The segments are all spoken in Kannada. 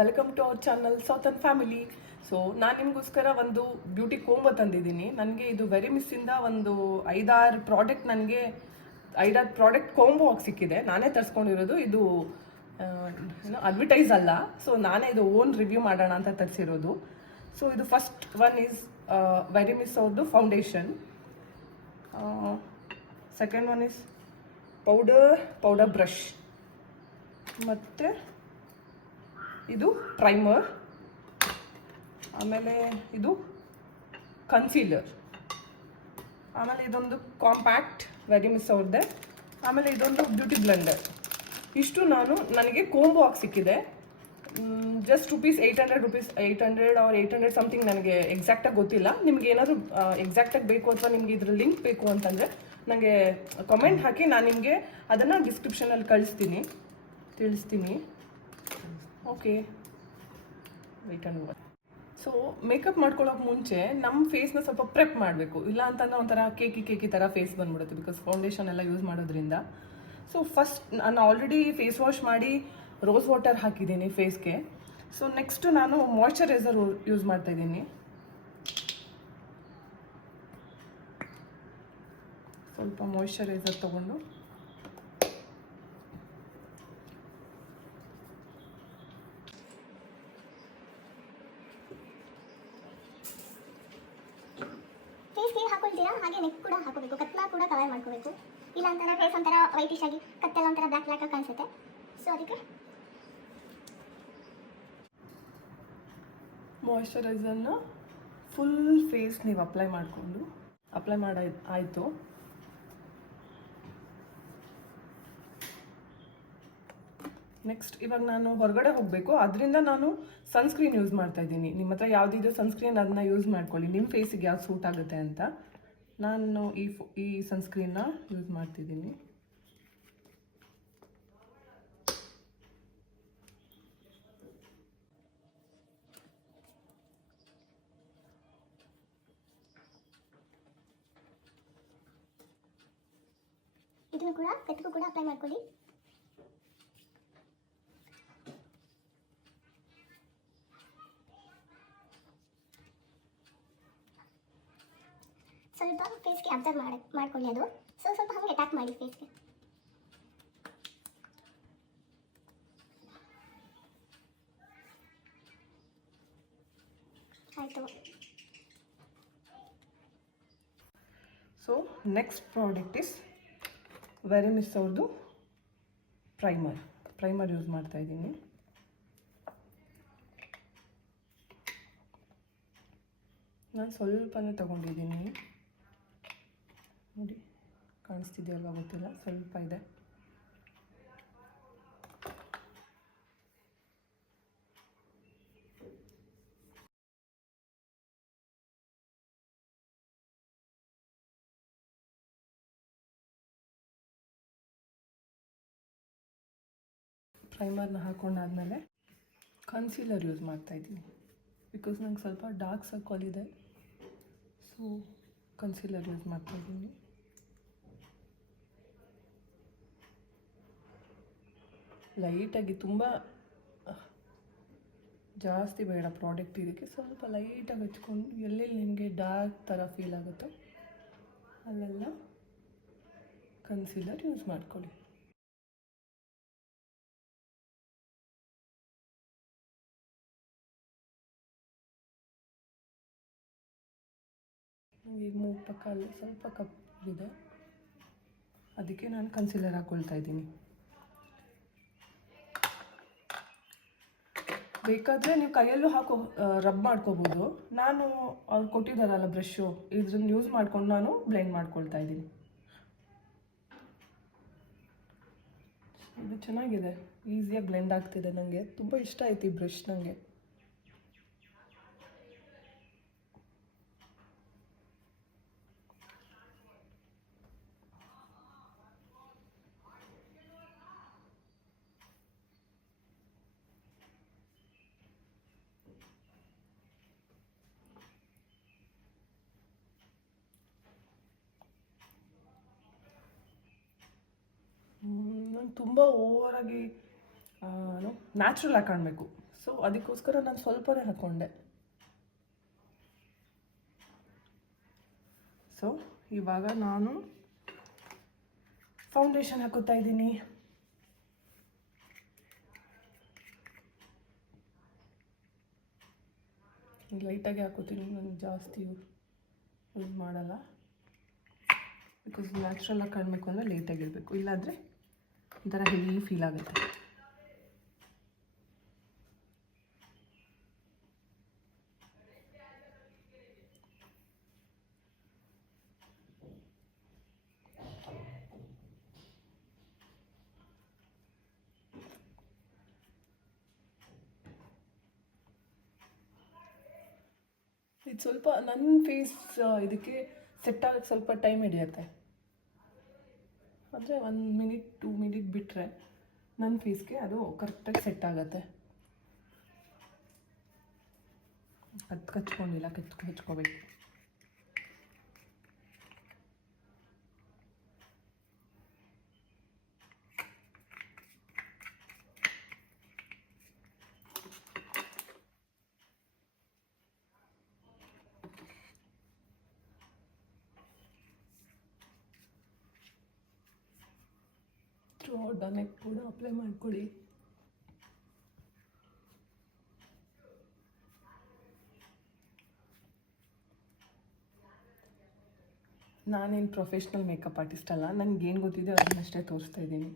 Welcome to our channel Southern Family. So ನಾನು ನಿಮಗೋಸ್ಕರ ಒಂದು ಬ್ಯೂಟಿ ಕೋಂಬೋ ತಂದಿದ್ದೀನಿ. ನನಗೆ ಇದು ವೆರಿ ಮಿಸ್ಸಿಂದ ಒಂದು ಐದಾರು ಪ್ರಾಡಕ್ಟ್ ಕೋಂಬೋ ಆಗಿ ಸಿಕ್ಕಿದೆ. ನಾನೇ ತರಿಸ್ಕೊಂಡಿರೋದು. ಇದು ಅಡ್ವರ್ಟೈಸ್ ಅಲ್ಲ. ಸೊ ನಾನೇ ಇದು ಓನ್ ರಿವ್ಯೂ ಮಾಡೋಣ ಅಂತ ತರಿಸಿರೋದು. ಸೊ ಇದು first one is very miss ಅವ್ರದ್ದು foundation. Second one is powder brush, ಮತ್ತು ಇದು ಪ್ರೈಮರ್, ಆಮೇಲೆ ಇದು ಕನ್ಸೀಲರ್, ಆಮೇಲೆ ಇದೊಂದು ಕಾಂಪ್ಯಾಕ್ಟ್ ವೆರಿ ಮಿಸ್ ಅವ್ರದ್ದೆ, ಆಮೇಲೆ ಇದೊಂದು ಬ್ಯೂಟಿ ಬ್ಲೆಂಡರ್. ಇಷ್ಟು ನನಗೆ ಕೋಂಬೋ ಆಗಿ ಸಿಕ್ಕಿದೆ. Just $800 or 800 something. ನನಗೆ ಎಕ್ಸಾಕ್ಟಾಗಿ ಗೊತ್ತಿಲ್ಲ. ನಿಮ್ಗೆ ಏನಾದರೂ ಎಕ್ಸಾಕ್ಟಾಗಿ ಬೇಕು ಅಥವಾ ನಿಮಗೆ ಇದ್ರ ಲಿಂಕ್ ಬೇಕು ಅಂತಂದರೆ ನನಗೆ ಕಮೆಂಟ್ ಹಾಕಿ, ನಾನು ನಿಮಗೆ ಅದನ್ನು ಡಿಸ್ಕ್ರಿಪ್ಷನಲ್ಲಿ ತಿಳಿಸ್ತೀನಿ. Okay, wait and watch. So makeup ಮಾಡ್ಕೊಳ್ಳೋಕೆ ಮುಂಚೆ ನಮ್ಮ ಫೇಸ್ನ ಸ್ವಲ್ಪ ಪ್ರೆಪ್ ಮಾಡಬೇಕು. ಇಲ್ಲ ಅಂತಂದ್ರೆ ಒಂಥರ ಕೇಕಿ ಥರ ಫೇಸ್ ಬಂದ್ಬಿಡುತ್ತೆ, ಬಿಕಾಸ್ ಫೌಂಡೇಶನ್ ಎಲ್ಲ ಯೂಸ್ ಮಾಡೋದ್ರಿಂದ. ಸೊ ಫಸ್ಟ್ ನಾನು ಆಲ್ರೆಡಿ ಫೇಸ್ ವಾಶ್ ಮಾಡಿ ರೋಸ್ ವಾಟರ್ ಹಾಕಿದ್ದೀನಿ ಫೇಸ್ಗೆ. ಸೊ ನೆಕ್ಸ್ಟು ನಾನು ಮಾಯ್ಶ್ಚರೈಸರ್ ಯೂಸ್ ಮಾಡ್ತಾಯಿದ್ದೀನಿ. ಸ್ವಲ್ಪ ಮಾಯ್ಶ್ಚರೈಸರ್ ತೊಗೊಂಡು ಫೇಸ್ಗೆ ಹಾಕೊಳ್ತೀರಾ, ಹಾಗೆ ನೆಕ್ ಕೂಡ ಹಾಕೋಬೇಕು, ಕತ್ಲ ಕೂಡ ಕವರ್ ಮಾಡ್ಕೋಬೇಕು. ಇಲ್ಲ ಅಂತಂದರೆ ಫೇಸ್ ಒಂಥರ ವೈಟಿಶ್ ಆಗಿ ಕತ್ತೆಲ್ಲ ಒಂಥರ ಬ್ಲ್ಯಾಕ್ ಆಗಿ ಕಾಣಿಸುತ್ತೆ. ಸೊ ಅದಕ್ಕೆ ಮಾಯ್ಶ್ಚರೈಸರ್ನ ಫುಲ್ ಫೇಸ್ ನೀವು ಅಪ್ಲೈ ಆಯಿತು. ನೆಕ್ಸ್ಟ್ ಇವಾಗ ನಾನು ಹೊರಗಡೆ ಹೋಗಬೇಕು, ಅದರಿಂದ ನಾನು ಸನ್ಸ್ಕ್ರೀನ್ ಯೂಸ್ ಮಾಡ್ತಾ ಇದ್ದೀನಿ. ನಿಮ್ಮ ಹತ್ರ ಯಾವುದಿದೆ ಸನ್ಸ್ಕ್ರೀನ್ ಅದನ್ನ ಯೂಸ್ ಮಾಡ್ಕೊಳ್ಳಿ, ನಿಮ್ಮ ಫೇಸಿಗೆ ಯಾವ್ದು ಸೂಟ್ ಆಗುತ್ತೆ ಅಂತ. ನಾನು ಈ ಸನ್ಸ್ಕ್ರೀನ್ನ ಯೂಸ್ ಮಾಡ್ತಿದ್ದೀನಿ. ಇದನ್ನು ಕೂಡ ಫೇಸ್ಗೂ ಕೂಡ ಅಪ್ಲೈ ಮಾಡ್ಕೊಳ್ಳಿ. ಸ್ವಲ್ಪ ಫೇಸ್ಗೆ ಅಬ್ಸರ್ವ್ ಮಾಡ್ಕೊಳ್ಳಿ. ಅದು ಸ್ವಲ್ಪ ಹಾಗೆ ಅಟ್ಯಾಕ್ ಮಾಡಿ ಫೇಸ್ಗೆ. ಆಯಿತು. So next product is very miss ಅವ್ರದ್ದು ಪ್ರೈಮರ್ ಯೂಸ್ ಮಾಡ್ತಾ ಇದ್ದೀನಿ. ನಾನು ಸ್ವಲ್ಪನೇ ತಗೊಂಡಿದ್ದೀನಿ, ನೋಡಿ ಕಾಣಿಸ್ತಿದೆಯಲ್ವ ಗೊತ್ತಿಲ್ಲ, ಸ್ವಲ್ಪ ಇದೆ. ಪ್ರೈಮರ್ನ ಹಾಕೊಂಡಾದ್ಮೇಲೆ ಕನ್ಸೀಲರ್ ಯೂಸ್ ಮಾಡ್ತಾಯಿದ್ದೀನಿ, ಬಿಕಾಸ್ ನಂಗೆ ಸ್ವಲ್ಪ ಡಾರ್ಕ್ ಸರ್ಕಲ್ ಇದೆ. ಸೊ ಕನ್ಸೀಲರ್ ಯೂಸ್ ಮಾಡ್ತಾಯಿದ್ದೀನಿ. ಲೈಟಾಗಿ, ತುಂಬ ಜಾಸ್ತಿ ಬೇಡ ಪ್ರಾಡಕ್ಟ್ ಇದಕ್ಕೆ. ಸ್ವಲ್ಪ ಲೈಟಾಗಿ ಹಚ್ಕೊಂಡು ಎಲ್ಲೆಲ್ಲಿ ನಿಮಗೆ ಡಾರ್ಕ್ ಥರ ಫೀಲ್ ಆಗುತ್ತೋ ಅಲ್ಲೆಲ್ಲ ಕನ್ಸೀಲರ್ ಯೂಸ್ ಮಾಡ್ಕೊಳ್ಳಿ. ಈಗ ಮೂಗು ಪಕ್ಕ ಅಲ್ಲಿ ಸ್ವಲ್ಪ ಕಪ್ಪಿದೆ, ಅದಕ್ಕೆ ನಾನು ಕನ್ಸೀಲರ್ ಹಾಕ್ಕೊಳ್ತಾ ಇದ್ದೀನಿ. ಬೇಕಾದರೆ ನೀವು ಕೈಯಲ್ಲೂ ರಬ್ ಮಾಡ್ಕೋಬೋದು. ನಾನು ಅವ್ರು ಕೊಟ್ಟಿದ್ದಾರಲ್ಲ ಬ್ರಷು, ಇದ್ರನ್ನ ಯೂಸ್ ಮಾಡ್ಕೊಂಡು ನಾನು ಬ್ಲೆಂಡ್ ಮಾಡ್ಕೊಳ್ತಾ ಇದ್ದೀನಿ. ಇದು ಚೆನ್ನಾಗಿದೆ, ಈಸಿಯಾಗಿ ಬ್ಲೆಂಡ್ ಆಗ್ತಿದೆ. ನನಗೆ ತುಂಬ ಇಷ್ಟ ಆಯ್ತು ಈ ಬ್ರಷ್. ನನಗೆ ತುಂಬ ಓವರಾಗಿ ನ್ಯಾಚುರಲ್ ಆಗಿ ಕಾಣಬೇಕು. ಸೊ ಅದಕ್ಕೋಸ್ಕರ ನಾನು ಸ್ವಲ್ಪನೇ ಹಾಕ್ಕೊಂಡೆ. ಸೊ ಇವಾಗ ನಾನು ಫೌಂಡೇಶನ್ ಹಾಕೋತಾ ಇದ್ದೀನಿ. ಲೈಟಾಗಿ ಹಾಕೋತೀನಿ, ನಾನು ಜಾಸ್ತಿ ಯೂಸ್ ಮಾಡಲ್ಲ. ಬಿಕಾಸ್ ನ್ಯಾಚುರಲಾಗಿ ಕಾಣಬೇಕು ಅಂದರೆ ಲೈಟಾಗಿರಬೇಕು, ಇಲ್ಲಾಂದರೆ ಒಂಥರ ಹೆವಿ ಫೀಲ್ ಆಗುತ್ತೆ. ಇದು ಸ್ವಲ್ಪ ನನ್ನ ಫೇಸ್ ಇದಕ್ಕೆ ಸೆಟ್ ಆಗೋಕ್ಕೆ ಸ್ವಲ್ಪ ಟೈಮ್ ಹಿಡಿಯುತ್ತೆ. ಅಂದರೆ 1 ಮಿನಿಟ್ 2 ಮಿನಿಟ್ ಬಿಟ್ಟರೆ ನನ್ನ ಫೇಸ್ಗೆ ಅದು ಕರೆಕ್ಟಾಗಿ ಸೆಟ್ ಆಗುತ್ತೆ. ಹಚ್ಕೊಂಡಿಲ್ಲ, ಹಚ್ಕೋಬೇಕು. ನೆಕ್ ಕೂಡ ಅಪ್ಲೈ ಮಾಡ್ಕೊಳ್ಳಿ. ನಾನೇನು ಪ್ರೊಫೆಷ್ನಲ್ ಮೇಕಪ್ ಆರ್ಟಿಸ್ಟ್ ಅಲ್ಲ, ನನಗೇನು ಗೊತ್ತಿದೆ ಅದನ್ನಷ್ಟೇ ತೋರಿಸ್ತಾ ಇದ್ದೀನಿ.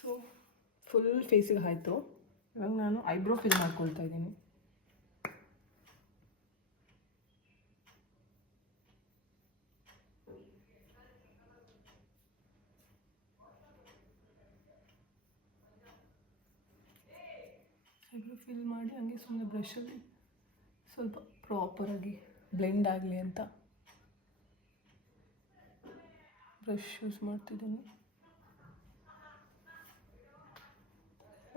ಸೊ ಫುಲ್ ಫೇಸಿಗೆ ಆಯಿತು. ಇವಾಗ ನಾನು ಐಬ್ರೋ ಫಿಲ್ ಮಾಡ್ಕೊಳ್ತಾ ಇದ್ದೀನಿ. ಐಬ್ರೋ ಫಿಲ್ ಮಾಡಿ ಹಂಗೆ ಸುಮ್ಮನೆ ಬ್ರಷಲ್ಲಿ ಸ್ವಲ್ಪ ಪ್ರಾಪರಾಗಿ ಬ್ಲೆಂಡ್ ಆಗಲಿ ಅಂತ ಬ್ರಷ್ ಯೂಸ್ ಮಾಡ್ತಿದ್ದೀನಿ.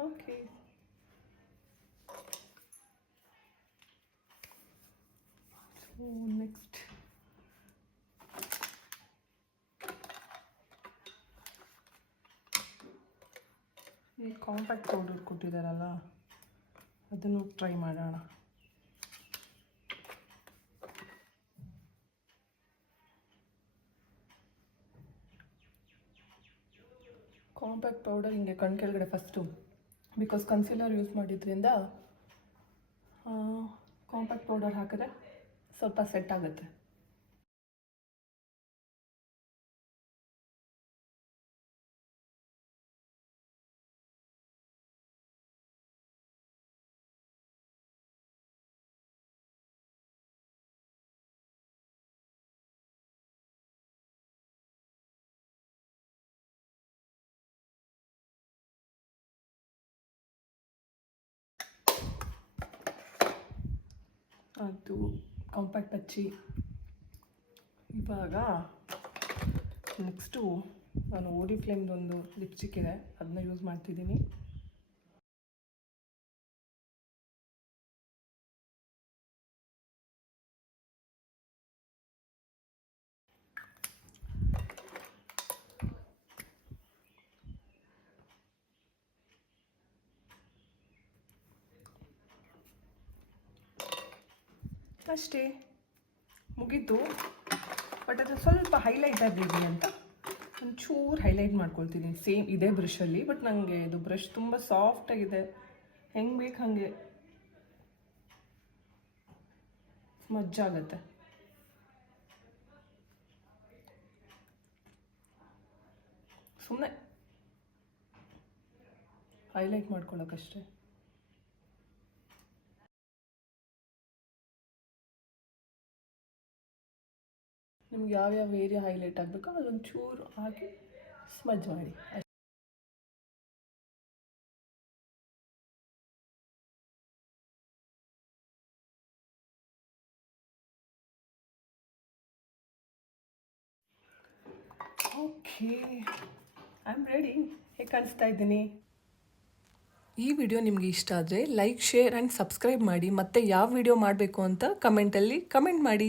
ಓಕೆ, ಸೊ ನೆಕ್ಸ್ಟ್ ಈ ಕಾಂಪ್ಯಾಕ್ಟ್ ಪೌಡರ್ ಕೊಟ್ಟಿದ್ದಾರಲ್ಲ, ಅದನ್ನು ಟ್ರೈ ಮಾಡೋಣ. ಕಾಂಪ್ಯಾಕ್ಟ್ ಪೌಡರ್ ಹಿಂಗೆ ಕಣ್ಣು ಕೆಳಗಡೆ ಫಸ್ಟು, ಬಿಕಾಸ್ ಕನ್ಸೀಲರ್ ಯೂಸ್ ಮಾಡಿದ್ರಿಂದ ಕಾಂಪ್ಯಾಕ್ಟ್ ಪೌಡರ್ ಹಾಕಿದ್ರೆ ಸ್ವಲ್ಪ ಸೆಟ್ ಆಗುತ್ತೆ. ಅದು ಕಾಂಪ್ಯಾಕ್ಟ್ ಹಚ್ಚಿ ಇವಾಗ ನೆಕ್ಸ್ಟು ನಾನು ಓರಿಫ್ಲೇಮ್ದೊಂದು ಲಿಪ್ಸ್ಟಿಕ್ ಇದೆ, ಅದನ್ನ ಯೂಸ್ ಮಾಡ್ತಿದ್ದೀನಿ. ಅಷ್ಟೇ ಮುಗೀತು. ಬಟ್ ಅದು ಸ್ವಲ್ಪ ಹೈಲೈಟ್ ಆಗಲಿ ಅಂತ ಒಂಚೂರು ಹೈಲೈಟ್ ಮಾಡ್ಕೊಳ್ತೀನಿ ಸೇಮ್ ಇದೇ ಬ್ರಷಲ್ಲಿ. ಬಟ್ ನನಗೆ ಇದು ಬ್ರಷ್ ತುಂಬ ಸಾಫ್ಟಾಗಿದೆ, ಹೆಂಗೆ ಬೇಕು ಹಾಗೆ ಮಜ್ಜಾಗತ್ತೆ. ಸುಮ್ಮನೆ ಹೈಲೈಟ್ ಮಾಡ್ಕೊಳ್ಳೋಕ್ಕಷ್ಟೇ. ನಿಮ್ಗೆ ಯಾವ್ಯಾವ ಏರಿಯಾ ಹೈಲೈಟ್ ಆಗಬೇಕೋ ಅದೊಂದು ಚೂರು ಹಾಕಿ ಸ್ಮಜ್ ಮಾಡಿ. Okay, I am ready. ಹೇಗೆ ಕಾಣಿಸ್ತಾ ಇದ್ದೀನಿ? ಈ ವಿಡಿಯೋ ನಿಮಗೆ ಇಷ್ಟ ಆದರೆ ಲೈಕ್, ಶೇರ್ ಆ್ಯಂಡ್ ಸಬ್ಸ್ಕ್ರೈಬ್ ಮಾಡಿ. ಮತ್ತೆ ಯಾವ ವಿಡಿಯೋ ಮಾಡಬೇಕು ಅಂತ ಕಮೆಂಟಲ್ಲಿ ಕಮೆಂಟ್ ಮಾಡಿ.